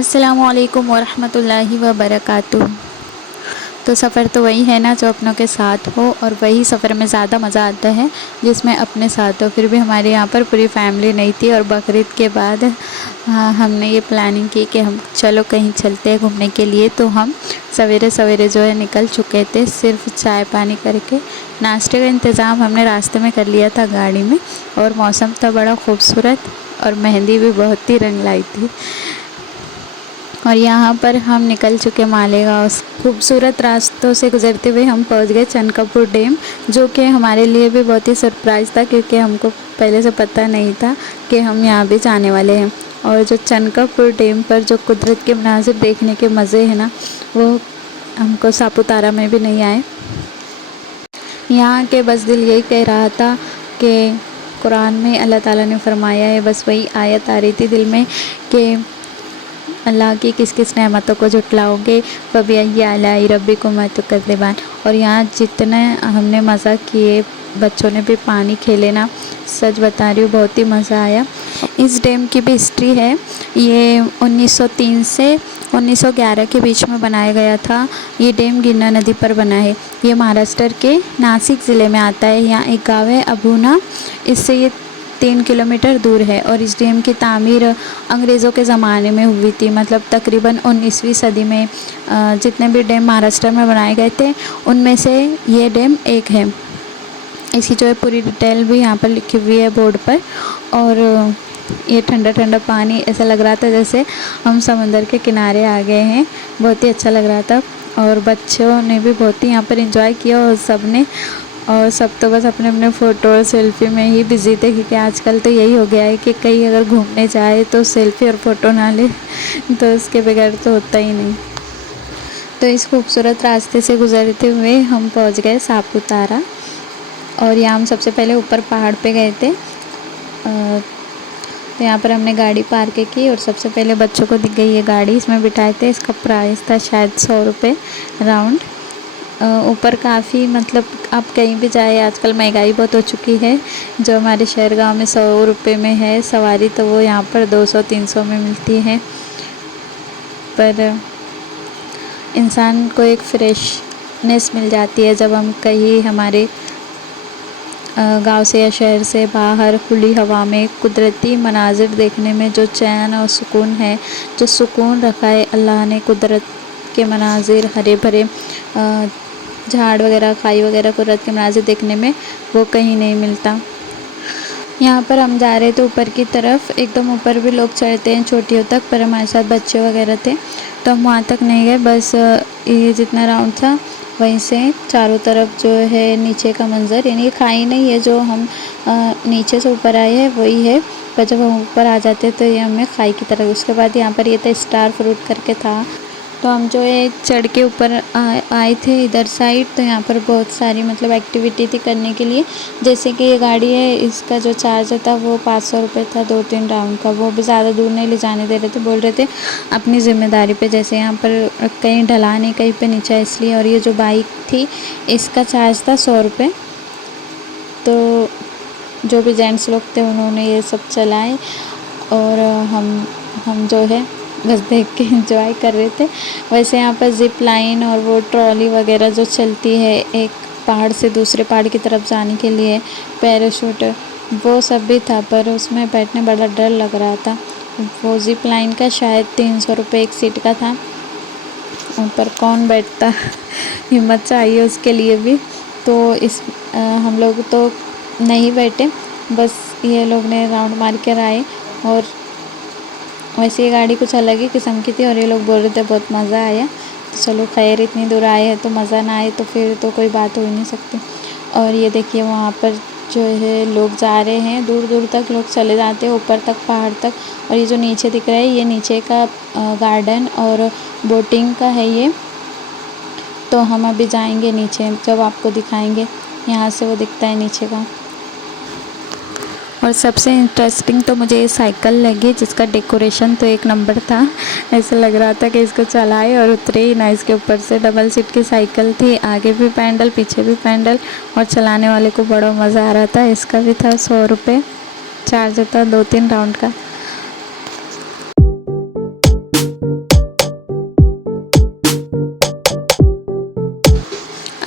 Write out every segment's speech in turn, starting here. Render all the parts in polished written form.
अस्सलामुअलैकुम वरहमतुल्लाहि वबरकातुहू। तो सफ़र तो वही है ना जो अपनों के साथ हो, और वही सफ़र में ज़्यादा मज़ा आता है जिसमें अपने साथ हो। फिर भी हमारे यहाँ पर पूरी फैमिली नहीं थी, और बकरीद के बाद हमने ये प्लानिंग की कि हम चलो कहीं चलते हैं घूमने के लिए। तो हम सवेरे सवेरे जो है निकल चुके थे, सिर्फ चाय पानी करके। नाश्ते का इंतज़ाम हमने रास्ते में कर लिया था गाड़ी में, और मौसम था बड़ा खूबसूरत, और मेहंदी भी बहुत ही रंग लाई थी। और यहाँ पर हम निकल चुके मालेगांव। खूबसूरत रास्तों से गुजरते हुए हम पहुँच गए चनकापुर डैम, जो कि हमारे लिए भी बहुत ही सरप्राइज़ था, क्योंकि हमको पहले से पता नहीं था कि हम यहाँ भी जाने वाले हैं। और जो चनकापुर डैम पर जो कुदरत के मनाज़िर देखने के मज़े हैं ना, वो हमको सापुतारा में भी नहीं आए। यहाँ के बस दिल यही कह रहा था कि कुरान में अल्लाह ताला ने फरमाया है, बस वही आयत आ रही थी दिल में कि अल्लाह की किस किस नेमतों को झुटलाओगे, फ़बिअय्यि आलाइ रब्बिकुमा तुकज़्ज़िबान। और यहाँ जितने हमने मज़ा किए, बच्चों ने भी पानी खेले ना, सच बता रही हूँ बहुत ही मज़ा आया। इस डैम की भी हिस्ट्री है। ये 1903 से 1911 के बीच में बनाया गया था। ये डैम गिरना नदी पर बना है। ये महाराष्ट्र के नासिक ज़िले में आता है। यहाँ एक गाँव है अबुना, इससे ये 3 किलोमीटर दूर है। और इस डैम की तामीर अंग्रेज़ों के ज़माने में हुई थी, मतलब तकरीबन 19वीं सदी में। जितने भी डैम महाराष्ट्र में बनाए गए थे, उनमें से ये डैम एक है। इसकी जो है पूरी डिटेल भी यहाँ पर लिखी हुई है बोर्ड पर। और ये ठंडा ठंडा पानी, ऐसा लग रहा था जैसे हम समंदर के किनारे आ गए हैं। बहुत ही अच्छा लग रहा था, और बच्चों ने भी बहुत ही यहाँ पर एंजॉय किया, और सब तो बस अपने अपने फ़ोटो और सेल्फ़ी में ही बिज़ी थे, क्योंकि आजकल तो यही हो गया है कि कहीं अगर घूमने जाए तो सेल्फ़ी और फ़ोटो ना ले तो उसके बगैर तो होता ही नहीं। तो इस खूबसूरत रास्ते से गुज़रते हुए हम पहुँच गए सापुतारा। और यहाँ हम सबसे पहले ऊपर पहाड़ पे गए थे। तो यहाँ पर हमने गाड़ी पार्क की, और सबसे पहले बच्चों को दिख गई ये गाड़ी, इसमें बिठाए थे। इसका प्राइस था शायद 100 रुपये राउंड। ऊपर काफ़ी, मतलब आप कहीं भी जाए, आजकल महंगाई बहुत हो चुकी है। जो हमारे शहर गांव में 100 रुपये में है सवारी, तो वो यहाँ पर 200-300 में मिलती है। पर इंसान को एक फ्रेशनेस मिल जाती है जब हम कहीं हमारे गांव से या शहर से बाहर खुली हवा में कुदरती मनाजिर देखने में जो चैन और सुकून है, जो सुकून रखा है अल्लाह ने कुदरत के मनाजिर, हरे भरे झाड़ वगैरह, खाई वगैरह, कुदरत के मनाजिर देखने में वो कहीं नहीं मिलता। यहाँ पर हम जा रहे थे ऊपर की तरफ, एकदम ऊपर भी लोग चढ़ते हैं चोटियों तक, पर हमारे साथ बच्चे वगैरह थे तो हम वहाँ तक नहीं गए। बस ये जितना राउंड था वहीं से चारों तरफ जो है नीचे का मंज़र, यानी ये खाई नहीं है जो हम नीचे से ऊपर आए हैं वही है, पर जब हम ऊपर आ जाते तो ये हमें खाई की तरफ। उसके बाद यहाँ पर ये था स्टार फ्रूट करके था, तो हम जो है चढ़ के ऊपर आए थे इधर साइड। तो यहाँ पर बहुत सारी मतलब एक्टिविटी थी करने के लिए, जैसे कि ये गाड़ी है, इसका जो चार्ज था वो 500 रुपये था 2-3 राउंड का। वो भी ज़्यादा दूर नहीं ले जाने दे रहे थे, बोल रहे थे अपनी ज़िम्मेदारी पे, जैसे यहाँ पर कहीं ढलान है कहीं पे नीचा, इसलिए। और ये जो बाइक थी इसका चार्ज था 100 रुपये। तो जो भी जेंट्स लोग थे उन्होंने ये सब चलाए, और हम जो है बस देख के एंजॉय कर रहे थे। वैसे यहाँ पर ज़िप लाइन और वो ट्रॉली वगैरह जो चलती है एक पहाड़ से दूसरे पहाड़ की तरफ जाने के लिए, पैराशूट, वो सब भी था, पर उसमें बैठने बड़ा डर लग रहा था। वो ज़िप लाइन का शायद 300 रुपये एक सीट का था, ऊपर कौन बैठता हिम्मत चाहिए उसके लिए भी। तो हम लोग तो नहीं बैठे, बस ये लोग ने राउंड मार कर आए। और वैसे ये गाड़ी कुछ अलग ही किस्म की थी, और ये लोग बोल रहे थे बहुत मज़ा आया। तो चलो खैर, इतनी दूर आए हैं तो मज़ा ना आए तो फिर तो कोई बात हो ही नहीं सकती। और ये देखिए वहाँ पर जो है लोग जा रहे हैं, दूर दूर तक लोग चले जाते हैं, ऊपर तक, पहाड़ तक। और ये जो नीचे दिख रहा है ये नीचे का गार्डन और बोटिंग का है ये। तो हम अभी जाएंगे नीचे, जब आपको दिखाएंगे। यहाँ से वो दिखता है नीचे का। और सबसे इंटरेस्टिंग तो मुझे ये साइकिल लगी, जिसका डेकोरेशन तो एक नंबर था। ऐसा लग रहा था कि इसको चलाए और उतरे ही ना इसके ऊपर से। डबल सीट की साइकिल थी, आगे भी पैडल पीछे भी पैडल, और चलाने वाले को बड़ा मज़ा आ रहा था। इसका भी था 100 रुपये, चार्ज था 2-3 राउंड का।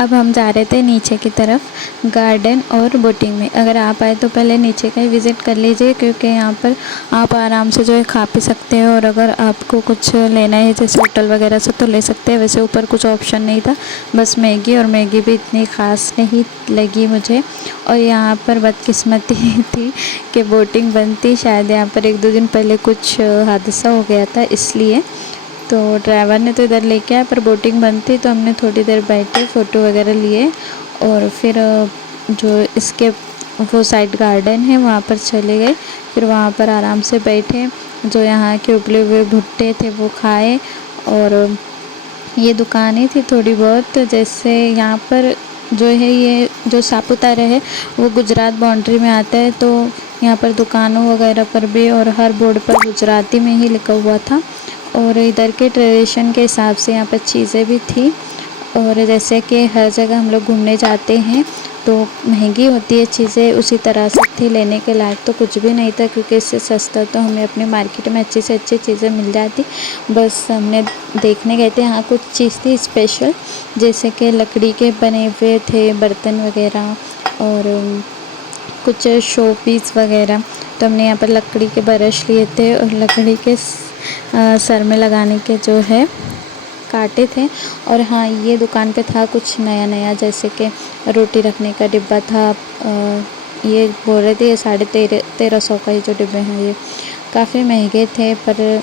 अब हम जा रहे थे नीचे की तरफ गार्डन और बोटिंग में। अगर आप आए तो पहले नीचे का ही विज़िट कर लीजिए, क्योंकि यहाँ पर आप आराम से जो है खा पी सकते हो, और अगर आपको कुछ लेना है जैसे होटल वगैरह से तो ले सकते हैं। वैसे ऊपर कुछ ऑप्शन नहीं था, बस मैगी, और मैगी भी इतनी ख़ास नहीं लगी मुझे। और यहाँ पर बदकिस्मती थी कि बोटिंग बंद थी, शायद यहाँ पर 1-2 दिन पहले कुछ हादसा हो गया था इसलिए। तो ड्राइवर ने तो इधर लेके आया, पर बोटिंग बंद थी, तो हमने थोड़ी देर बैठे, फ़ोटो वगैरह लिए, और फिर जो इसके वो साइड गार्डन है वहाँ पर चले गए। फिर वहाँ पर आराम से बैठे, जो यहाँ के उबले हुए भुट्टे थे वो खाए, और ये दुकानें थी थोड़ी बहुत, जैसे यहाँ पर जो है ये जो सापुतारा है वो गुजरात बाउंड्री में आता है, तो यहाँ पर दुकानों वगैरह पर भी और हर बोर्ड पर गुजराती में ही लिखा हुआ था। और इधर के ट्रेडिशन के हिसाब से यहाँ पर चीज़ें भी थी। और जैसे कि हर जगह हम लोग घूमने जाते हैं तो महंगी होती है चीज़ें, उसी तरह से थी, लेने के लायक तो कुछ भी नहीं था, क्योंकि इससे सस्ता तो हमें अपने मार्केट में अच्छी से अच्छी चीज़ें मिल जाती। बस हमने देखने गए थे, यहाँ कुछ चीज़ थी स्पेशल, जैसे कि लकड़ी के बने हुए थे बर्तन वगैरह, और कुछ शो पीस वगैरह। तो हमने यहाँ पर लकड़ी के ब्रश लिए थे, और लकड़ी के सर में लगाने के जो है कांटे थे। और हाँ, ये दुकान पे था कुछ नया नया, जैसे कि रोटी रखने का डिब्बा था। ये बोल रहे थे ये 1350 का, ये जो डिब्बे हैं ये काफ़ी महंगे थे। पर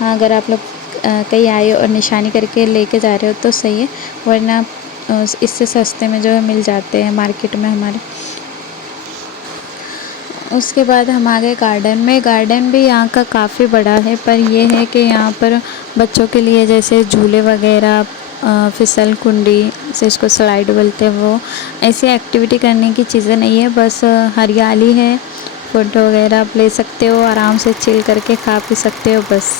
हाँ, अगर आप लोग कहीं आए और निशानी करके लेके जा रहे हो तो सही है, वरना इससे सस्ते में जो है मिल जाते हैं मार्केट में हमारे। उसके बाद हम आ गए गार्डन में। गार्डन भी यहाँ का काफ़ी बड़ा है, पर यह है कि यहाँ पर बच्चों के लिए जैसे झूले वगैरह, फिसल कुंडी से इसको स्लाइड बोलते हैं, वो ऐसी एक्टिविटी करने की चीज़ें नहीं है। बस हरियाली है, फ़ोटो वगैरह आप ले सकते हो, आराम से चिल करके खा पी सकते हो बस।